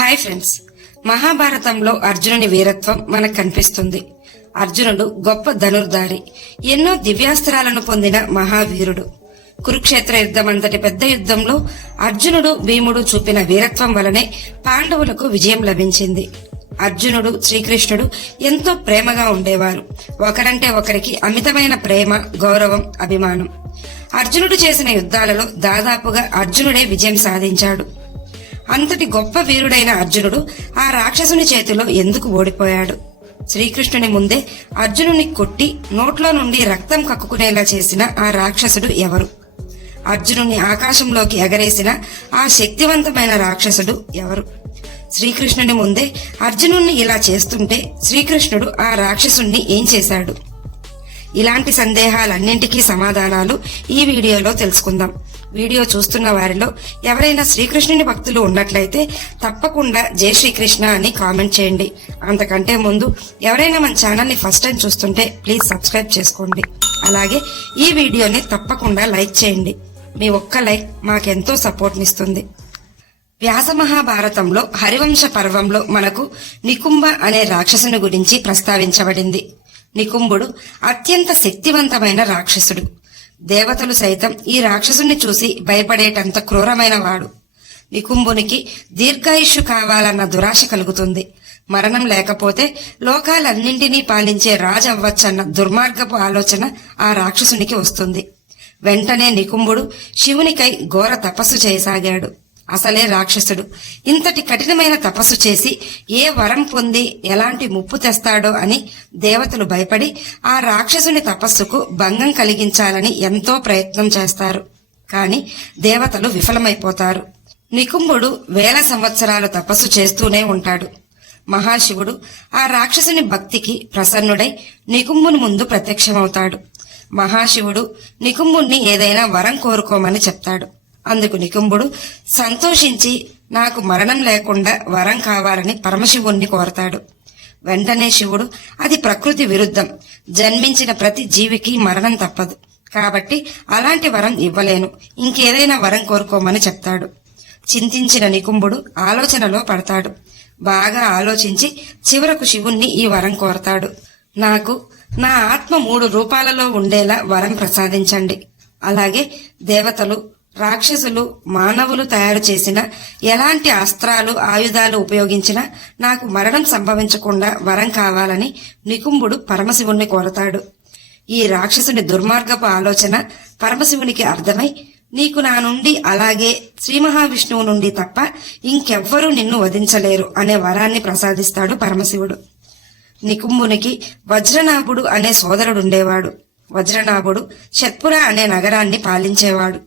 Hi friends, మహాభారతంలో అర్జునుని వీరత్వం మనకు కనిపిస్తుంది. అర్జునుడు గొప్ప ధనుర్ధారి, ఎన్నో దివ్యాస్త్రాలను పొందిన మహావీరుడు. కురుక్షేత్ర యుద్ధం అంతటి పెద్ద యుద్ధంలో అర్జునుడు భీముడు చూపిన వీరత్వం వలనే పాండవులకు విజయం లభించింది. అర్జునుడు శ్రీకృష్ణుడు ఎంతో ప్రేమగా ఉండేవారు. ఒకరంటే ఒకరికి అమితమైన ప్రేమ, గౌరవం, అభిమానం. అర్జునుడు చేసిన యుద్ధాలలో దాదాపుగా అర్జునుడే విజయం సాధించాడు. అంతటి గొప్ప వీరుడైన అర్జునుడు ఆ రాక్షసుని చేతిలో ఎందుకు ఓడిపోయాడు? శ్రీకృష్ణుని ముందే అర్జునుని కొట్టి నోట్లో నుండి రక్తం కక్కుకునేలా చేసిన ఆ రాక్షసుడు ఎవరు? అర్జునుని ఆకాశంలోకి ఎగరేసిన ఆ శక్తివంతమైన రాక్షసుడు ఎవరు? శ్రీకృష్ణుని ముందే అర్జునుణ్ణి ఇలా చేస్తుంటే శ్రీకృష్ణుడు ఆ రాక్షసుణ్ణి ఏం చేశాడు? ఇలాంటి సందేహాలన్నింటికీ సమాధానాలు ఈ వీడియోలో తెలుసుకుందాం. వీడియో చూస్తున్న వారిలో ఎవరైనా శ్రీకృష్ణుని భక్తులు ఉన్నట్లయితే తప్పకుండా జై శ్రీకృష్ణ అని కామెంట్ చేయండి. అంతకంటే ముందు ఎవరైనా మన ఛానల్ ని ఫస్ట్ టైం చూస్తుంటే ప్లీజ్ సబ్స్క్రైబ్ చేసుకోండి. అలాగే ఈ వీడియోని తప్పకుండా లైక్ చేయండి. మీ ఒక్క లైక్ మాకెంతో సపోర్ట్నిస్తుంది. వ్యాస మహాభారతంలో హరివంశ పర్వంలో మనకు నికుంభ అనే రాక్షసుని గురించి ప్రస్తావించబడింది. నికుంభుడు అత్యంత శక్తివంతమైన రాక్షసుడు. దేవతలు సైతం ఈ రాక్షసుని చూసి భయపడేటంత క్రూరమైన వాడు. నికుంభునికి దీర్ఘాయుష్యు కావాలన్న దురాశ కలుగుతుంది. మరణం లేకపోతే లోకాలన్నింటినీ పాలించే రాజు అవ్వచ్చన్న దుర్మార్గపు ఆలోచన ఆ రాక్షసునికి వస్తుంది. వెంటనే నికుంభుడు శివునికై ఘోర తపస్సు చేయసాగాడు. అసలే రాక్షసుడు ఇంతటి కఠినమైన తపస్సు చేసి ఏ వరం పొంది ఎలాంటి ముప్పు తెస్తాడో అని దేవతలు భయపడి ఆ రాక్షసుని తపస్సుకు భంగం కలిగించాలని ఎంతో ప్రయత్నం చేస్తారు. కాని దేవతలు విఫలమైపోతారు. నికుంభుడు వేల సంవత్సరాలు తపస్సు చేస్తూనే ఉంటాడు. మహాశివుడు ఆ రాక్షసుని భక్తికి ప్రసన్నుడై నికుంభుని ముందు ప్రత్యక్షమవుతాడు. మహాశివుడు నికుంభుణ్ణి ఏదైనా వరం కోరుకోమని చెప్తాడు. అందుకు నికుంభుడు సంతోషించి నాకు మరణం లేకుండా వరం కావాలని పరమశివుణ్ణి కోరతాడు. వెంటనే శివుడు అది ప్రకృతి విరుద్ధం, జన్మించిన ప్రతి జీవికి మరణం తప్పదు, కాబట్టి అలాంటి వరం ఇవ్వలేను, ఇంకేదైనా వరం కోరుకోమని చెప్తాడు. చింతించిన నికుంభుడు ఆలోచనలో పడతాడు. బాగా ఆలోచించి చివరకు శివుణ్ణి ఈ వరం కోరతాడు. నాకు నా ఆత్మ 3 రూపాలలో ఉండేలా వరం ప్రసాదించండి. అలాగే దేవతలు, రాక్షసులు, మానవులు తయారు చేసిన ఎలాంటి అస్త్రాలు, ఆయుధాలు ఉపయోగించినా నాకు మరణం సంభవించకుండా వరం కావాలని నికుంభుడు పరమశివుణ్ణి కోరతాడు. ఈ రాక్షసుని దుర్మార్గపు ఆలోచన పరమశివునికి అర్థమై, నీకు నా నుండి అలాగే శ్రీ మహావిష్ణువు నుండి తప్ప ఇంకెవ్వరూ నిన్ను వధించలేరు అనే వరాన్ని ప్రసాదిస్తాడు పరమశివుడు. నికుంభునికి వజ్రనాభుడు అనే సోదరుడుండేవాడు. వజ్రనాభుడు షట్పుర అనే నగరాన్ని పాలించేవాడు.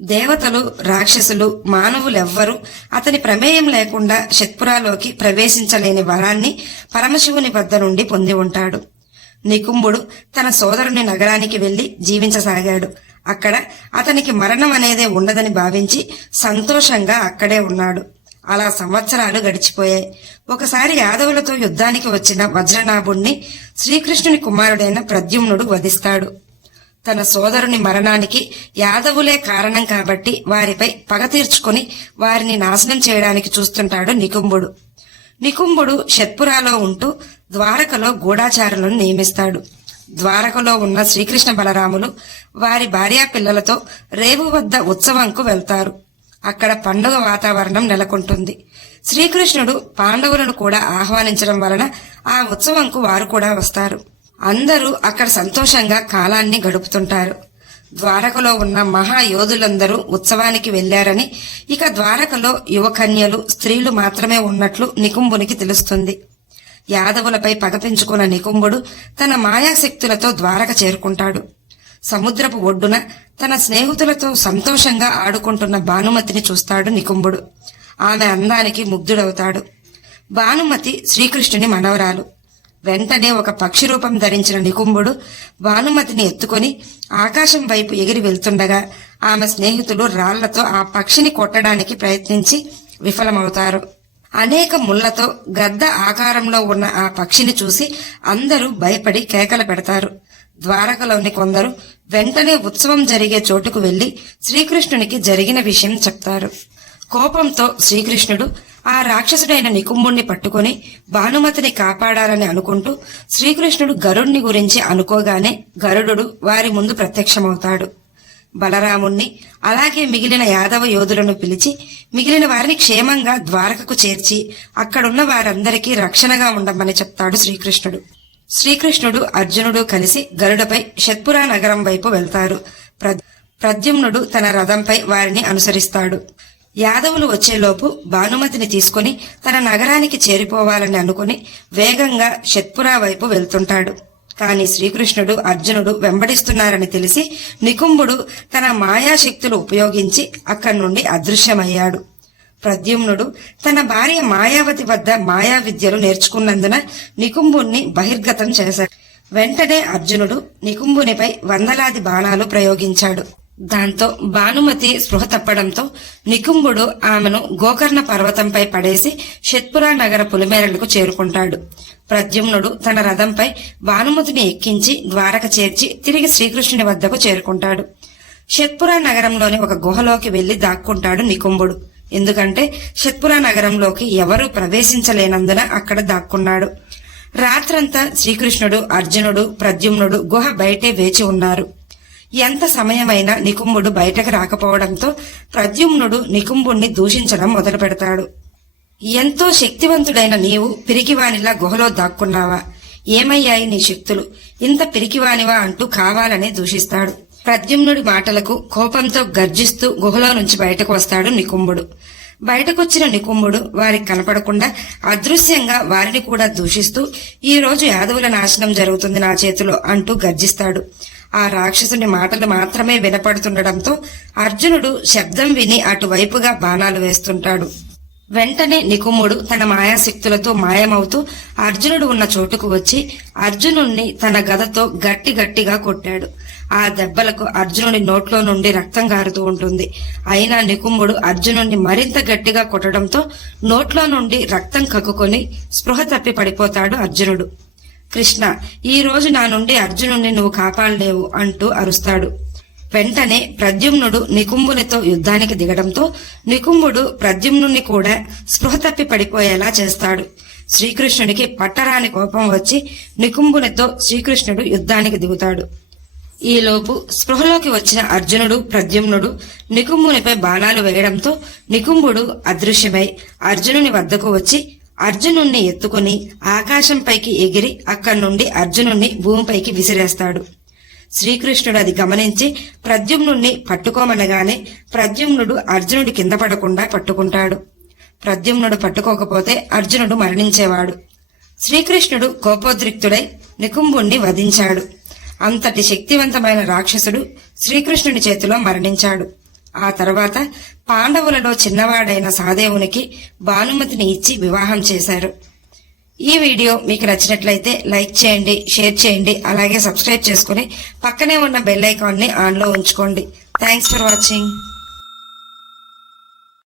దేవతలు, రాక్షసులు, మానవులెవ్వరూ అతని ప్రమేయం లేకుండా షట్పురాలోకి ప్రవేశించలేని వరాన్ని పరమశివుని వద్ద నుండి పొంది ఉంటాడు. నికుంభుడు తన సోదరుని నగరానికి వెళ్లి జీవించసాగాడు. అక్కడ అతనికి మరణం అనేదే ఉండదని భావించి సంతోషంగా అక్కడే ఉన్నాడు. అలా సంవత్సరాలు గడిచిపోయాయి. ఒకసారి యాదవులతో యుద్ధానికి వచ్చిన వజ్రనాభుణ్ణి శ్రీకృష్ణుని కుమారుడైన ప్రద్యుమ్నుడు వధిస్తాడు. తన సోదరుని మరణానికి యాదవులే కారణం కాబట్టి వారిపై పగ తీర్చుకుని వారిని నాశనం చేయడానికి చూస్తుంటాడు నికుంభుడు. నికుంభుడు షట్పురాలో ఉంటూ ద్వారకలో గూఢాచారులను నియమిస్తాడు. ద్వారకలో ఉన్న శ్రీకృష్ణ బలరాములు వారి భార్యా పిల్లలతో రేవు వద్ద ఉత్సవంకు వెళ్తారు. అక్కడ పండుగ వాతావరణం నెలకొంటుంది. శ్రీకృష్ణుడు పాండవులను కూడా ఆహ్వానించడం వలన ఆ ఉత్సవంకు వారు కూడా వస్తారు. అందరూ అక్కడ సంతోషంగా కాలాన్ని గడుపుతుంటారు. ద్వారకలో ఉన్న మహాయోధులందరూ ఉత్సవానికి వెళ్లారని, ఇక ద్వారకలో యువకన్యలు, స్త్రీలు మాత్రమే ఉన్నట్లు నికుంభునికి తెలుస్తుంది. యాదవులపై పగపించుకున్న నికుంభుడు తన మాయాశక్తులతో ద్వారక చేరుకుంటాడు. సముద్రపు ఒడ్డున తన స్నేహితులతో సంతోషంగా ఆడుకుంటున్న భానుమతిని చూస్తాడు నికుంభుడు. ఆమె అందానికి ముగ్ధుడవుతాడు. భానుమతి శ్రీకృష్ణుని మనవరాలు. వెంటనే ఒక పక్షి రూపం ధరించిన నికుంభుడు భానుమతిని ఎత్తుకొని ఆకాశం వైపు ఎగిరి వెళ్తుండగా ఆమె స్నేహితులు రాళ్లతో ఆ పక్షిని కొట్టడానికి ప్రయత్నించి విఫలమవుతారు. అనేక ముళ్లతో గద్ద ఆకారంలో ఉన్న ఆ పక్షిని చూసి అందరూ భయపడి కేకలు పెడతారు. ద్వారకలోని కొందరు వెంటనే ఉత్సవం జరిగే చోటుకు వెళ్లి శ్రీకృష్ణునికి జరిగిన విషయం చెప్తారు. కోపంతో శ్రీకృష్ణుడు ఆ రాక్షసుడైన నికుంభుణ్ణి పట్టుకుని భానుమతిని కాపాడాలని అనుకుంటూ శ్రీకృష్ణుడు గరుణ్ణి గురించి అనుకోగానే గరుడు వారి ముందు ప్రత్యక్షమవుతాడు. బలరాముణ్ణి అలాగే మిగిలిన యాదవ యోధులను పిలిచి మిగిలిన వారిని క్షేమంగా ద్వారకకు చేర్చి అక్కడున్న వారందరికీ రక్షణగా ఉండమని చెప్తాడు శ్రీకృష్ణుడు. శ్రీకృష్ణుడు అర్జునుడు కలిసి గరుడపై షత్పురా నగరం వైపు వెళ్తారు. ప్రద్యుమ్నుడు తన రథంపై వారిని అనుసరిస్తాడు. యాదవులు వచ్చేలోపు భానుమతిని తీసుకుని తన నగరానికి చేరిపోవాలని అనుకుని వేగంగా షత్పురా వైపు వెళ్తుంటాడు. కాని శ్రీకృష్ణుడు అర్జునుడు వెంబడిస్తున్నారని తెలిసి నికుంభుడు తన మాయాశక్తులు ఉపయోగించి అక్కడి నుండి అదృశ్యమయ్యాడు. ప్రద్యుమ్నుడు తన భార్య మాయావతి వద్ద మాయా విద్యలు నేర్చుకున్నందున నికుంభుణ్ణి బహిర్గతం చేశాడు. వెంటనే అర్జునుడు నికుంభునిపై వందలాది బాణాలు ప్రయోగించాడు. దాంతో భానుమతి స్పృహ తప్పడంతో నికుంభుడు ఆమెను గోకర్ణ పర్వతంపై పడేసి షత్పురా నగర పులిమేరలకు చేరుకుంటాడు. ప్రద్యుమ్నుడు తన రథంపై భానుమతిని ఎక్కించి ద్వారక చేర్చి తిరిగి శ్రీకృష్ణుని వద్దకు చేరుకుంటాడు. షత్పురా నగరంలోని ఒక గుహలోకి వెళ్లి దాక్కుంటాడు నికుంభుడు. ఎందుకంటే షత్పురా నగరంలోకి ఎవరూ ప్రవేశించలేనందున అక్కడ దాక్కున్నాడు. రాత్రంతా శ్రీకృష్ణుడు అర్జునుడు ప్రద్యుమ్నుడు గుహ బయటే వేచి ఉన్నారు. ఎంత సమయమైనా నికుంభుడు బయటకు రాకపోవడంతో ప్రద్యుమ్నుడు నికుంభుణ్ణి దూషించడం మొదలు పెడతాడు. ఎంతో శక్తివంతుడైన నీవు పిరికివానిలా గుహలో దాక్కున్నావా? ఏమయ్యాయి నీ శక్తులు? ఇంత పిరికివానివా అంటూ కావాలని దూషిస్తాడు. ప్రద్యుమ్నుడి మాటలకు కోపంతో గర్జిస్తూ గుహలో నుంచి బయటకు వస్తాడు నికుంభుడు. బయటకొచ్చిన నికుంభుడు వారికి కనపడకుండా అదృశ్యంగా వారిని కూడా దూషిస్తూ ఈ రోజు యాదవుల నాశనం జరుగుతుంది నా చేతిలో అంటూ గర్జిస్తాడు. ఆ రాక్షసుని మాటలు మాత్రమే వినపడుతుండటంతో అర్జునుడు శబ్దం విని అటువైపుగా బాణాలు వేస్తుంటాడు. వెంటనే నికుంభుడు తన మాయాశక్తులతో మాయమవుతూ అర్జునుడు ఉన్న చోటుకు వచ్చి అర్జునుణ్ణి తన గదతో గట్టిగా కొట్టాడు. ఆ దెబ్బలకు అర్జునుడి నోట్లో నుండి రక్తం కారుతూ ఉంటుంది. అయినా నికుంభుడు అర్జునుడిని మరింత గట్టిగా కొట్టడంతో నోట్లో నుండి రక్తం కక్కుకొని స్పృహ తప్పి పడిపోతాడు అర్జునుడు. కృష్ణ, ఈ రోజు నా నుండి అర్జునుడిని నువ్వు కాపాడలేవు అంటూ అరుస్తాడు. వెంటనే ప్రద్యుమ్నుడు నికుంభునితో యుద్ధానికి దిగడంతో నికుంభుడు ప్రద్యుమ్నుని కూడా స్పృహ తప్పి పడిపోయేలా చేస్తాడు. శ్రీకృష్ణుడికి పట్టరాని కోపం వచ్చి నికుంభునితో శ్రీకృష్ణుడు యుద్ధానికి దిగుతాడు. ఈలోపు స్పృహలోకి వచ్చిన అర్జునుడు ప్రద్యుమ్నుడు నికుంభునిపై బాణాలు వేయడంతో నికుంభుడు అదృశ్యమై అర్జునుని వద్దకు వచ్చి అర్జునుణ్ణి ఎత్తుకుని ఆకాశంపైకి ఎగిరి అక్కడి నుండి అర్జునుణ్ణి భూమిపైకి విసిరేస్తాడు. శ్రీకృష్ణుడు అది గమనించి ప్రద్యుమ్నుణ్ణి పట్టుకోమనగానే ప్రద్యుమ్నుడు అర్జునుడి కింద పడకుండా పట్టుకుంటాడు. ప్రద్యుమ్నుడు పట్టుకోకపోతే అర్జునుడు మరణించేవాడు. శ్రీకృష్ణుడు కోపోద్రిక్తుడై నికుంభుణ్ణి వధించాడు. అంతటి శక్తివంతమైన రాక్షసుడు శ్రీకృష్ణుడి చేతిలో మరణించాడు. ఆ తర్వాత పాండవులలో చిన్నవాడైన సహదేవునికి భానుమతిని ఇచ్చి వివాహం చేశారు. ఈ వీడియో మీకు నచ్చినట్లయితే లైక్ చేయండి, షేర్ చేయండి, అలాగే సబ్స్క్రైబ్ చేసుకుని పక్కనే ఉన్న బెల్ ఐకాన్ ని ఆన్ లో ఉంచుకోండి. Thanks for watching.